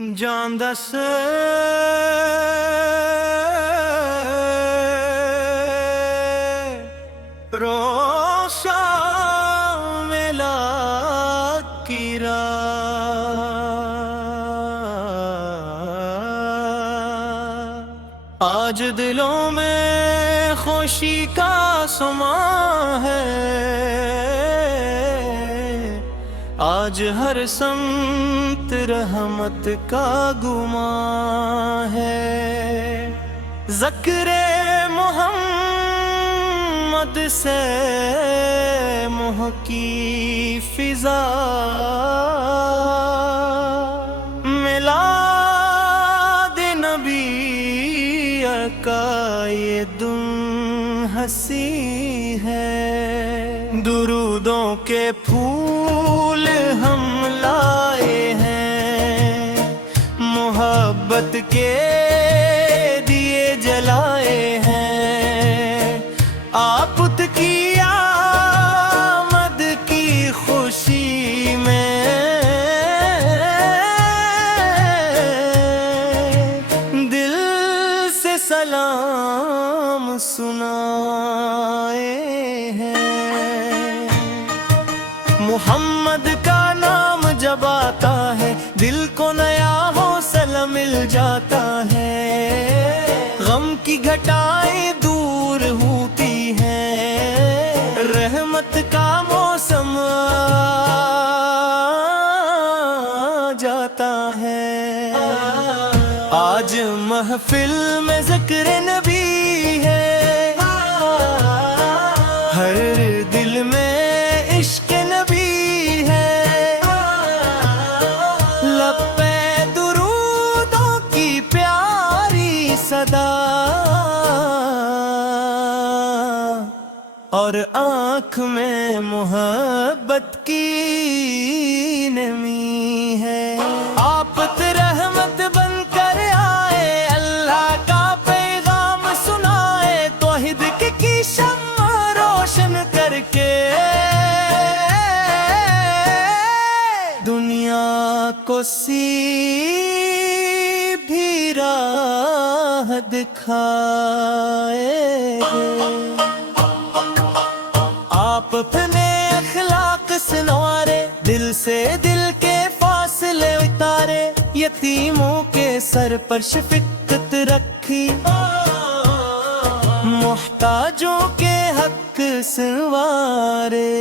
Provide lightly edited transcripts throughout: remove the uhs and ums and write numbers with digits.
جان دس روشا ملا کیرا آج دلوں میں خوشی کا سما ہے، آج ہر سمت رحمت کا گمان ہے۔ ذکر محمد سے محکی فضا، میلاد نبی کا یہ دم ہنسی ہے۔ درودوں کے پھول ہم لائے ہیں، محبت کے دیے جلائے ہیں، آپت کی آمد کی خوشی میں دل سے سلام سنائے ہیں۔ محمد کا نام جب آتا ہے، دل کو نیا حوصلہ مل جاتا ہے، غم کی گھٹائیں دور ہوتی ہیں، رحمت کا موسم آ جاتا ہے۔ آج محفل میں ذکر نبی ہے، ہر دل میں عشق نبی ہے، لب پہ درودوں کی پیاری صدا اور آنکھ میں محبت کی نمی ہے۔ آپت رحمت بن کر آئے، اللہ کا پیغام سنائے، توحید کی شمع روشن کر کے دنیا کو سیدھی راہ دکھائے۔ آپ اپنے اخلاق سنوارے، دل سے دل کے فاصلے اتارے، یتیموں کے سر پر شفقت رکھی، محتاجوں کے حق سنوارے۔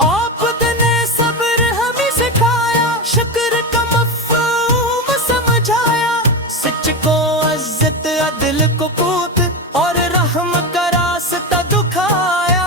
آپ نے صبر ہمیں سکھایا، شکر کا مفہوم سمجھایا، سچ کو عزت عدل کو قوت اور رحم کا راستہ دکھایا۔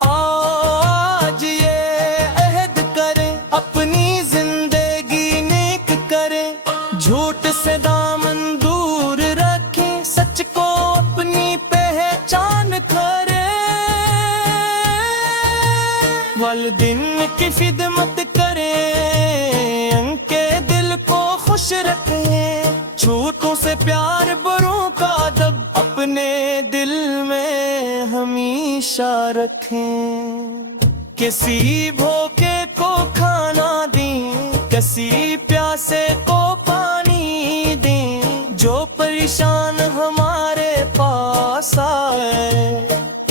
آج یہ عہد کریں، اپنی زندگی نیک کریں، جھوٹ سے دامن دور رکھیں، سچ کو اپنی پہچان کریں، والدین کی خدمت کریں، ان کے دل کو خوش رکھیں، چھوٹوں سے پیار بڑوں کا ادب اپنے دل میں ہمیشہ رکھیں۔ کسی بھوکے کو کھانا دیں، کسی پیاسے کو پانی دیں، جو پریشان ہمارے پاس آئے،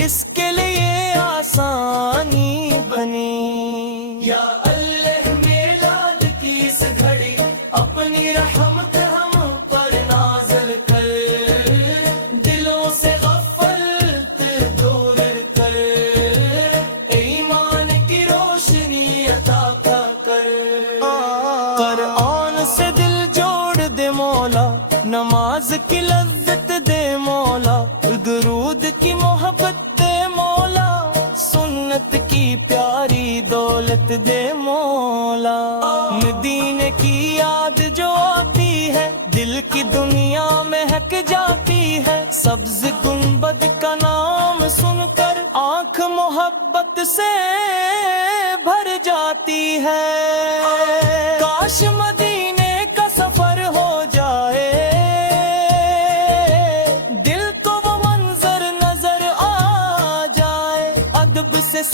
اس کے لیے آسانی بنی۔ یا اللہ میلاد کی اس گھڑی، اپنی رحمت ہم پر نازل کر، دلوں سے غفلت دور کر، ایمان کی روشنی عطا کر۔ قرآن سے دل جوڑ دے مولا، نماز کی لذت دے مولا، درود کی محبت دے مولا، سنت کی پیاری دولت دے مولا۔ مدینے کی یاد جو آتی ہے، دل کی دنیا مہک جاتی ہے، سبز گنبد کا نام سن کر آنکھ محبت سے بھر جاتی ہے۔ کاش مدینے کا سفر ہو جائے، دل کو وہ منظر نظر آ جائے، ادب سے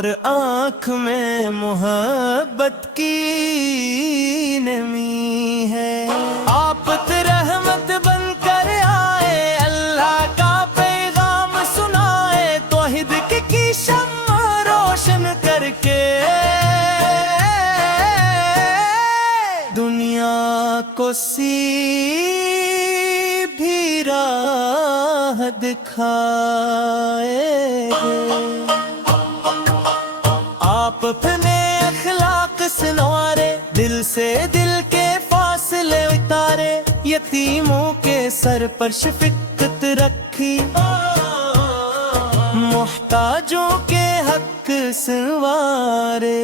اور آنکھ میں محبت کی نمی ہے. آپ رحمت بن کر آئے, اللہ کا پیغام سنائے, توحید کی شمع روشن کر کے دنیا کو سیدھی راہ دکھائے. آپ اپنے اخلاق سنوارے, دل سے دل کے فاصلے اتارے, یتیموں کے سر پر شفقت رکھی, محتاجوں کے حق سنوارے.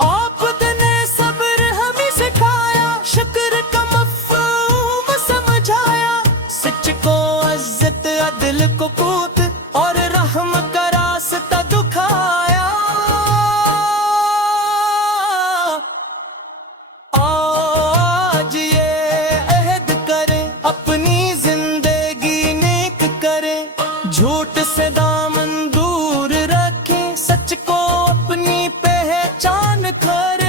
آپ نے صبر ہمیں سکھایا, شکر کا مفہوم سمجھایا, سچ کو عزت عدل کو قوت اور رحم کا راستہ دکھایا. آج یہ عہد کریں, اپنی زندگی نیک کریں, جھوٹ سے دامن دور رکھیں, سچ کو اپنی پہچان کریں.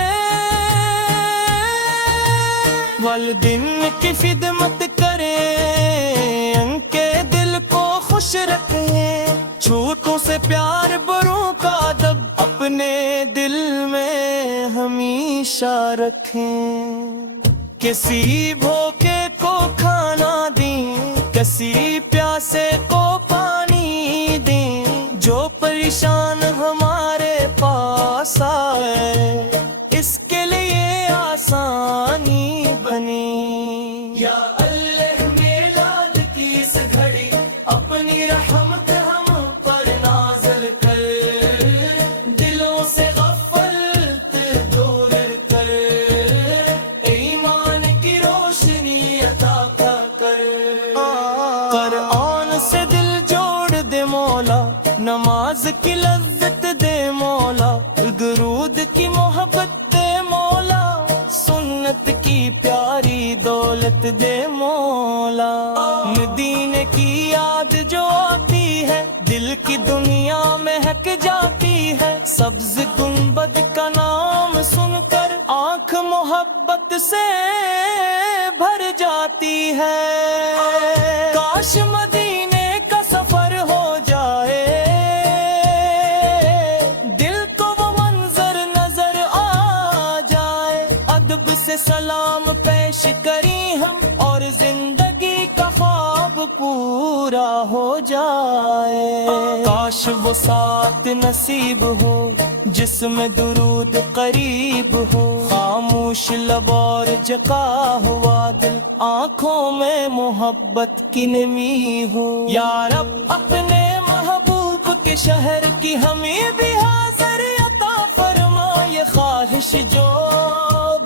والدین کی خدمت کریں, ان کے دل کو خوش رکھیں, چھوٹوں سے پیار بڑوں کا ادب اپنے دل میں ہمیشہ رکھیں. کسی بھوکے کو کھانا دیں, کسی پیاسے کو پانی دیں, جو پریشان ہمارے پاس آئے اس کے لیے آسانی بنی. یا اللہ میلاد کی اس گھڑی اپنی رحمت ہم پر نازل کر, دلوں سے غفلت دور کر, ایمان کی روشنی عطا کر. قرآن سے دل جوڑ دے مولا, نماز کی لذت دے مولا, درود کی محبت دے مولا, سنت کی پیاری دولت دے مولا. مدینے کی یاد جو آتی ہے, دل کی دنیا مہک جاتی ہے, سبز گنبد کا نام سن کر آنکھ محبت سے بھر جاتی ہے. کاش مدینے کا سفر ہو جائے, دل کو وہ منظر نظر آ جائے, ادب سے سلام پیش کری ہم, اور زندگی کا خواب پورا ہو جائے. کاش وہ ساتھ نصیب ہو جس میں درود قریب ہو, خاموش لب اور جکا ہوا دل, آنکھوں میں محبت کی نمی ہو. یا رب اپنے محبوب کے شہر کی ہمیں بھی حاضر عطا فرما, یہ خواہش جو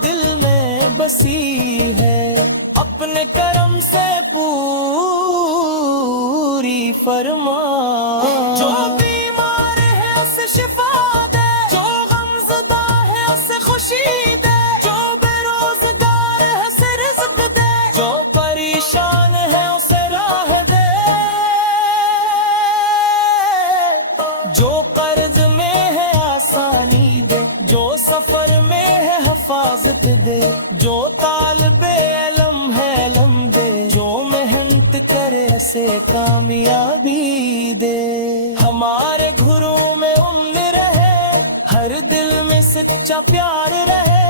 دل میں بسی ہے, اپنے کرم سے پوری فرما. جو بیمار ہے اسے شفا دے, جو غمزدہ ہے اسے خوشی دے, جو بے روزگار ہے اسے رزق دے, جو پریشان ہے اسے راہ دے, جو قرض میں ہے آسانی دے, جو سفر میں ہے حفاظت دے, جو طالب علم ہے علم دے, جو محنت کرے اسے کامیابی دے. ہمارے گھروں میں امن رہے, ہر دل میں سچا پیار رہے,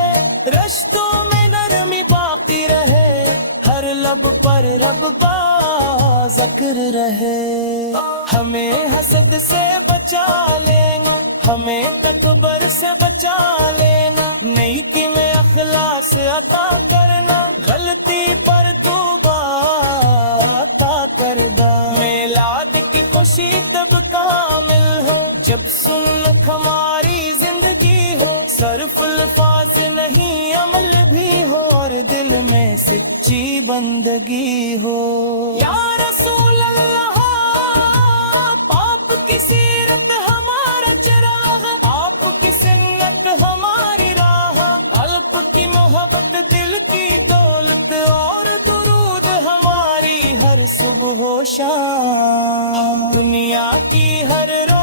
رشتوں میں نرمی باقی رہے, ہر لب پر رب کا ذکر رہے. ہمیں حسد سے بچا لینا, ہمیں تکبر سے بچا لینا, نیکی میں اخلاص عطا کرنا, غلطی پر توبہ عطا کردہ. میلاد کی خوشی تب کامل ہو جب سنت ہماری زندگی ہو, صرف الفاظ نہیں عمل بھی ہو, اور دل میں سچی بندگی ہو. یا رسول اللہ آپ کی سیرت ہمارا چراغ, آپ کی سنت ہماری راہ, قلب کی محبت دل کی دولت, اور درود ہماری ہر صبح و شام. دنیا کی ہر روز